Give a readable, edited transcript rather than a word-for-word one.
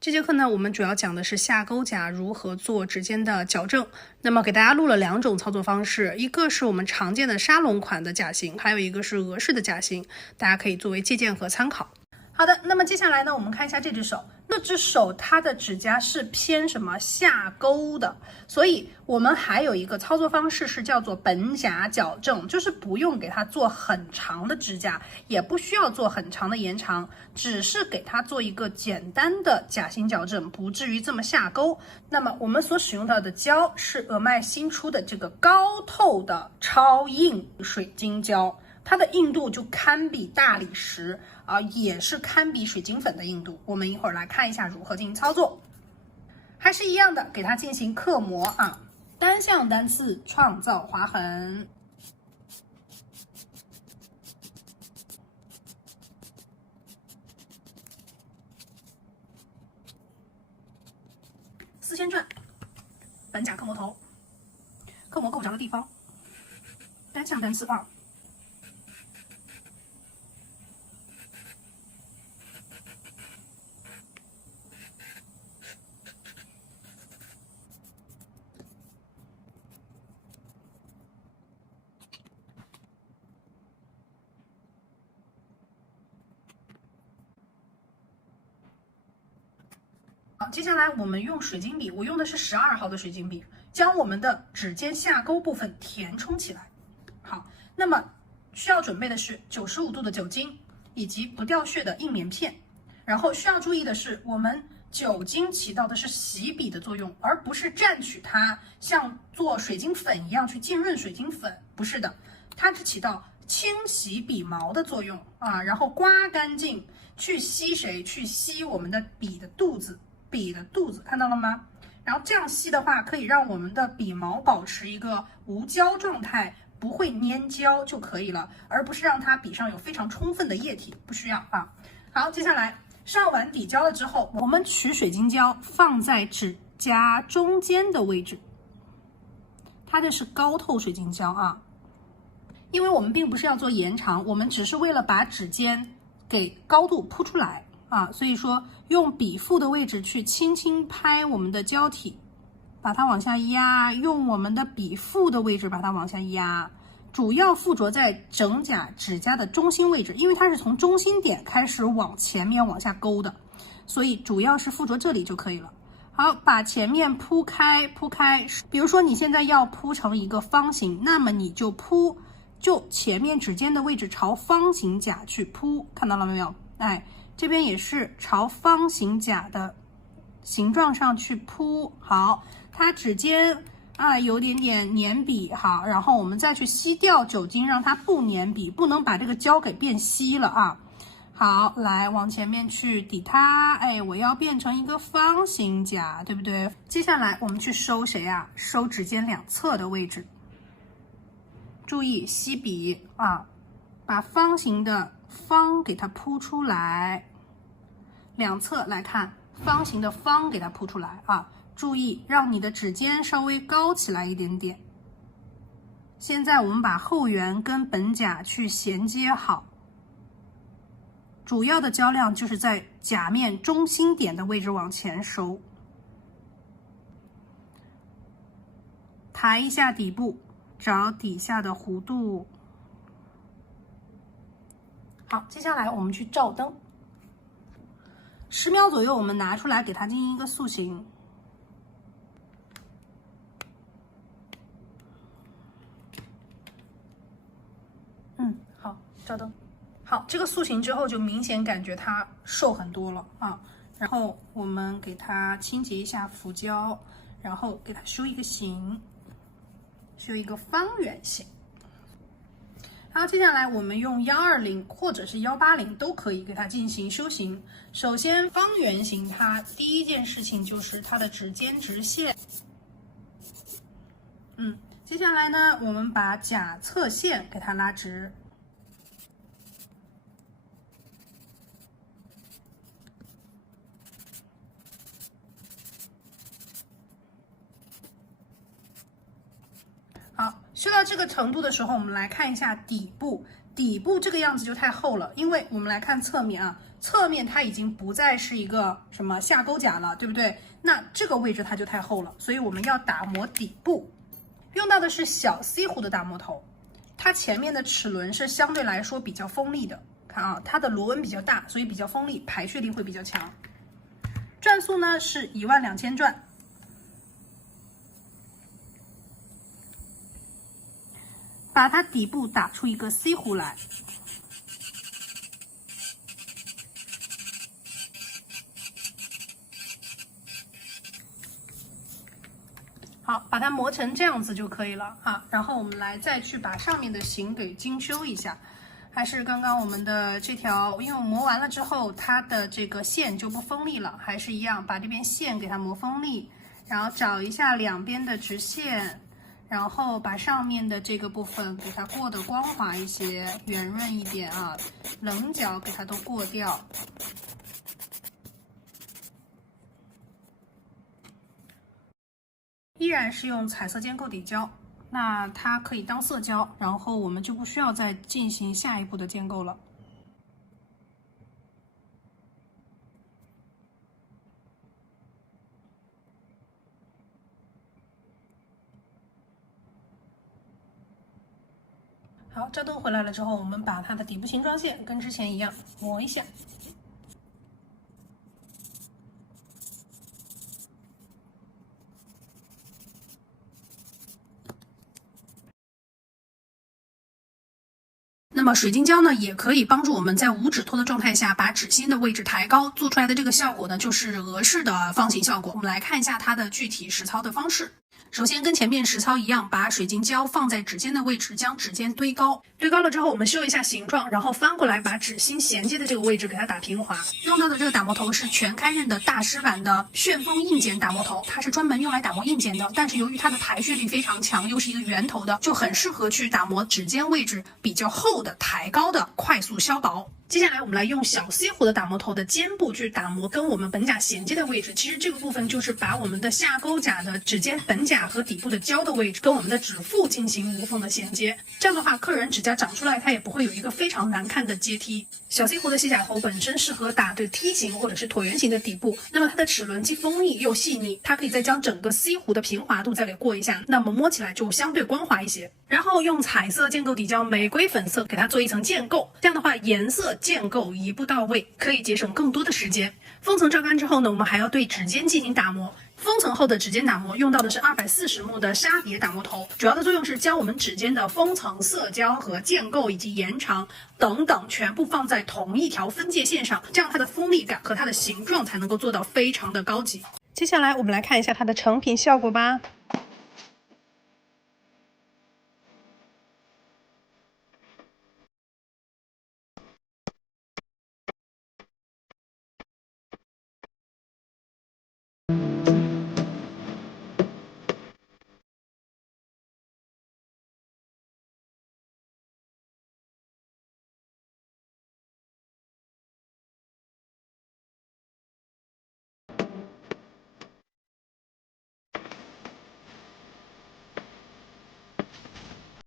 这节课呢，我们主要讲的是下钩甲如何做指尖的矫正。那么给大家录了2种操作方式，一个是我们常见的沙龙款的甲型，还有一个是俄式的甲型，大家可以作为借鉴和参考。好的，那么接下来呢，我们看一下这只手。这只手它的指甲是偏什么下钩的，所以我们还有一个操作方式是叫做本甲矫正，就是不用给它做很长的指甲，也不需要做很长的延长，只是给它做一个简单的甲型矫正，不至于这么下钩。那么我们所使用到的胶是俄麦新出的这个高透的超硬水晶胶，它的硬度就堪比大理石也是堪比水晶粉的硬度。我们一会儿来看一下如何进行操作。还是一样的，给它进行刻模单向单刺创造划痕。丝线转，本甲刻模头，刻模够着的地方，单向单刺好，接下来我们用水晶笔，我用的是12号的水晶笔，将我们的指尖下钩部分填充起来。好，那么需要准备的是95度的酒精以及不掉屑的硬棉片。然后需要注意的是，我们酒精起到的是洗笔的作用，而不是蘸取它像做水晶粉一样去浸润水晶粉，不是的，它是起到清洗笔毛的作用然后刮干净，去吸谁？去吸我们的笔的肚子。看到了吗？然后这样吸的话，可以让我们的笔毛保持一个无胶状态，不会粘胶就可以了，而不是让它笔上有非常充分的液体，不需要好，接下来上完底胶了之后，我们取水晶胶放在指甲中间的位置，它这是高透水晶胶因为我们并不是要做延长，我们只是为了把指尖给高度铺出来所以说用笔腹的位置去轻轻拍我们的胶体，把它往下压，用我们的笔腹的位置把它往下压，主要附着在整甲指甲的中心位置，因为它是从中心点开始往前面往下勾的，所以主要是附着这里就可以了。好，把前面铺开，比如说你现在要铺成一个方形，那么你就前面指尖的位置朝方形甲去铺，看到了没有？这边也是朝方形甲的形状上去铺。好，它指尖有点点粘笔，好，然后我们再去吸掉酒精，让它不粘笔，不能把这个胶给变稀了好，来往前面去抵它，我要变成一个方形甲，对不对？接下来我们去收谁收指尖两侧的位置，注意吸笔把方形的方给它铺出来，两侧来看方形的方给它铺出来注意让你的指尖稍微高起来一点点。现在我们把后缘跟本甲去衔接好，主要的胶量就是在甲面中心点的位置往前收，抬一下底部，找底下的弧度。好，接下来我们去照灯，10秒左右，我们拿出来给它进行一个塑形。好，照灯。好，这个塑形之后就明显感觉它瘦很多了然后我们给它清洁一下浮胶，然后给它修一个形，修一个方圆形。好，接下来我们用120或者是180都可以给它进行修形。首先方圆形它第一件事情就是它的指尖直线，接下来呢，我们把甲侧线给它拉直，好，修到这个程度的时候，我们来看一下底部。底部这个样子就太厚了，因为我们来看侧面侧面它已经不再是一个什么下钩甲了，对不对？那这个位置它就太厚了，所以我们要打磨底部，用到的是小 C 弧的打磨头，它前面的齿轮是相对来说比较锋利的，看啊，它的螺纹比较大，所以比较锋利，排血力会比较强。转速呢是12000转。把它底部打出一个 C 弧来，好，把它磨成这样子就可以了啊。然后我们来再去把上面的型给精修一下，还是刚刚我们的这条，因为我磨完了之后，它的这个线就不锋利了，还是一样，把这边线给它磨锋利，然后找一下两边的直线。然后把上面的这个部分给它过得光滑一些，圆润一点啊，棱角给它都过掉。依然是用彩色尖构底胶，那它可以当色胶，然后我们就不需要再进行下一步的建构了。好，照灯回来了之后，我们把它的底部形状线跟之前一样磨一下。那么水晶胶呢，也可以帮助我们在无指托的状态下把指心的位置抬高，做出来的这个效果呢，就是俄式的方形效果。我们来看一下它的具体实操的方式。首先跟前面实操一样，把水晶胶放在指尖的位置，将指尖堆高。堆高了之后，我们修一下形状，然后翻过来把指心衔接的这个位置给它打平滑。用到的这个打磨头是全开刃的大师版的旋风硬剪打磨头，它是专门用来打磨硬剪的，但是由于它的排血力非常强，又是一个圆头的，就很适合去打磨指尖位置比较厚的、抬高的、快速削薄。接下来我们来用小 C 弧的打磨头的尖部去打磨跟我们本甲衔接的位置。其实这个部分就是把我们的下钩甲的指尖本甲和底部的胶的位置跟我们的指腹进行无缝的衔接。这样的话，客人指甲长出来，它也不会有一个非常难看的阶梯。小 C 弧的细甲头本身适合打对梯形或者是椭圆形的底部，那么它的齿轮既锋利又细腻，它可以再将整个 C 弧的平滑度再给过一下，那么摸起来就相对光滑一些。然后用彩色建构底胶玫瑰粉色给它做一层建构，这样的话颜色建构一步到位，可以节省更多的时间。封层照干之后呢，我们还要对指尖进行打磨。封层后的指尖打磨用到的是240ml的砂碟打磨头，主要的作用是将我们指尖的封层、色胶和建构以及延长等等全部放在同一条分界线上，这样它的锋利感和它的形状才能够做到非常的高级。接下来我们来看一下它的成品效果吧。